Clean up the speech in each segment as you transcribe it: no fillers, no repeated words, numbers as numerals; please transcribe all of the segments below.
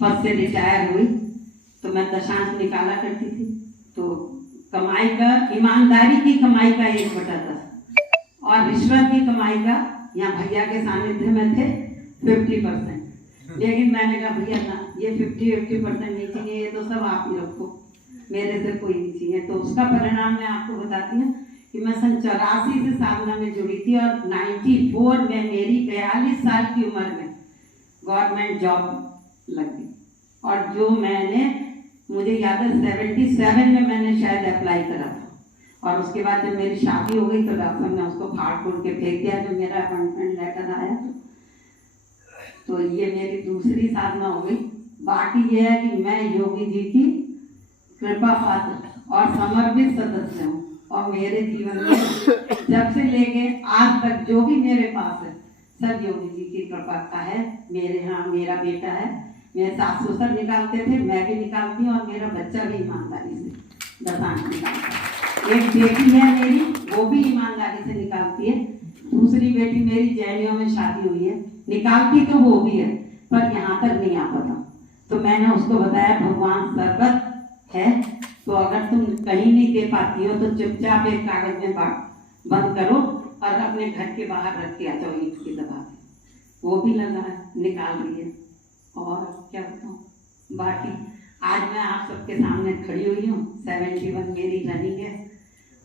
पद से रिटायर हुई तो मैं दशांश निकाला करती थी। तो कमाई का, ईमानदारी की कमाई का 1/10 और रिश्वत की कमाई का, यहाँ भैया के सानिध्य में थे 50%। लेकिन मैंने कहा भैया ना, ये 50% नहीं चाहिए, ये तो सब आप ही रखो, मेरे से कोई नहीं चाहिए। तो उसका परिणाम मैं आपको बताती हूँ कि मैं सन 84 से साधना में जुड़ी थी और 94 में मेरी 42 साल की उम्र में गवर्नमेंट जॉब लग गई। और जो मैंने, मुझे याद है 77 में मैंने शायद अप्लाई करा था और उसके बाद जब मेरी शादी हो गई तो डॉक्टर ने उसको फाड़ फूड़ के फेंक दिया जब मेरा अपॉइंटमेंट लेटर आया। तो ये मेरी दूसरी साधना हो गई। बाकी ये है कि मैं योगी जी की कृपा पात्र और समर्पित सदस्य हूँ और मेरे जीवन में जब से लेके आज तक जो भी मेरे पास है सब योगी जी की कृपा का है। मेरे यहाँ मेरा बेटा है, मेरे सास ससुर निकालते थे, मैं भी निकालती हूँ और मेरा बच्चा भी ईमानदारी से दशांश निकालता है। एक बेटी है मेरी, वो भी ईमानदारी से निकालती है। दूसरी बेटी मेरी जैनियों में शादी हुई है, निकालती तो वो भी है पर यहाँ तक नहीं आ पाता। तो मैंने उसको बताया भगवान सर्वत्र है, तो अगर तुम कहीं नहीं दे पाती हो तो चुपचाप एक कागज में बंद करो और अपने घर के बाहर रख के आ जाओ ईंट की दबा के। वो भी लगा है, निकाल रही है। और क्या बताऊँ, बाकी आज मैं आप सबके सामने खड़ी हुई हूँ। 71 मेरी रनिंग है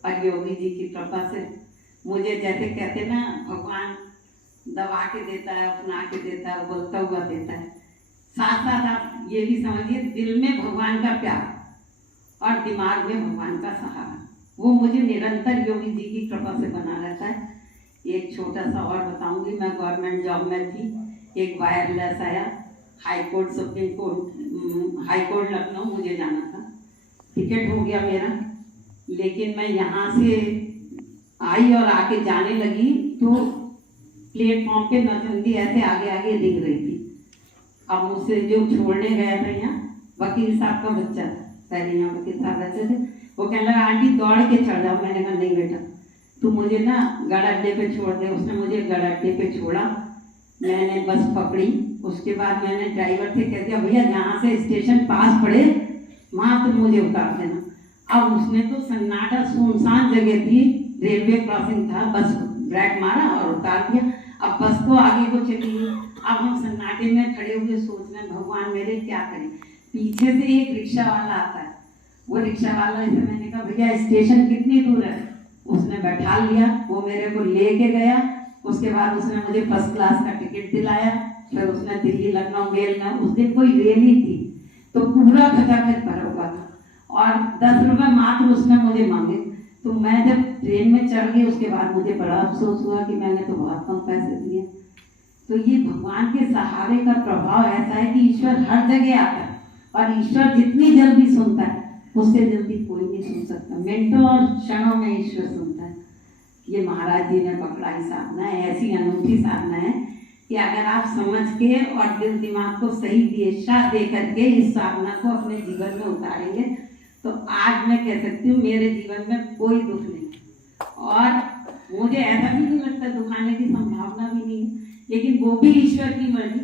और योगी जी की कृपा से मुझे, जैसे कहते ना, भगवान दबा के देता है, अपना के देता है, बोलता हुआ देता है। साथ साथ आप ये भी समझिए, दिल में भगवान का प्यार और दिमाग में भगवान का सहारा, वो मुझे निरंतर योगी जी की कृपा से बना रहता है। एक छोटा सा और बताऊंगी, मैं गवर्नमेंट जॉब में थी, एक वायरलेस आया, high court, supreme court, high court Lucknow मुझे जाना था, टिकट हो गया मेरा। लेकिन मैं यहाँ से आई और आके जाने लगी तो प्लेटफॉर्म पे नौचंदी ऐसे आगे आगे दिख रही थी। अब मुझसे जो छोड़ने गया था यहाँ, वकील साहब का बच्चा था, पहले यहाँ वकील साहब रहते थे, वो कहने लगा आंटी दौड़ के चढ़ जाओ। मैंने कहा नहीं बेटा, तू मुझे ना गढ़ अड्डे पे छोड़ दे। उसने मुझे गढ़ अड्डे पे छोड़ा, मैंने बस पकड़ी। उसके बाद मैंने ड्राइवर से कह दिया भैया जहाँ से स्टेशन पास पड़े वहाँ तुम मुझे उतार देना। अब उसने तो सन्नाटा सुनसान जगह थी, रेलवे क्रॉसिंग था, बस ब्रेक मारा और उतार दिया। अब बस तो आगे को चली गई। अब हम सन्नाटे में खड़े हुए सोच रहे हैं भगवान मेरे क्या करें। पीछे से एक रिक्शा वाला आता है, वो रिक्शा वाला से मैंने कहा भैया स्टेशन कितनी दूर है, उसने बैठा लिया, वो मेरे को लेके गया। उसके बाद उसने मुझे फर्स्ट क्लास का टिकट दिलाया। फिर उसने दिल्ली लखनऊ मेल में, उस दिन कोई रेल ही थी तो पूरा खचाखच भरा हुआ था और 10 रुपये मात्र उसने मुझे मांगे। तो मैं जब ट्रेन में चढ़ गई उसके बाद मुझे बड़ा अफसोस हुआ कि मैंने तो बहुत कम पैसे दिए। तो ये भगवान के सहारे का प्रभाव ऐसा है कि ईश्वर हर जगह आता है और ईश्वर जितनी जल्दी सुनता है उससे जल्दी कोई नहीं सुन सकता। मिनटों और क्षणों में ईश्वर सुनता है। ये महाराज जी ने पकड़ाई साधना है, ऐसी अनूठी साधना है कि अगर आप समझ के और दिल दिमाग को सही दिशा दे करके इस साधना को अपने जीवन में उतारेंगे तो आज मैं कह सकती हूँ मेरे जीवन में कोई दुख नहीं और मुझे ऐसा भी नहीं लगता दुखाने की संभावना भी नहीं है। लेकिन वो भी ईश्वर की मर्जी,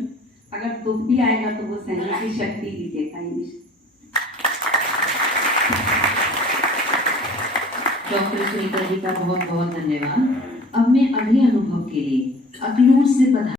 अगर दुख भी आएगा तो वो सहने की शक्ति भी देता है। डॉक्टर सुनीता जी का बहुत बहुत धन्यवाद। अब मैं अगले अनुभव के लिए अखनूर से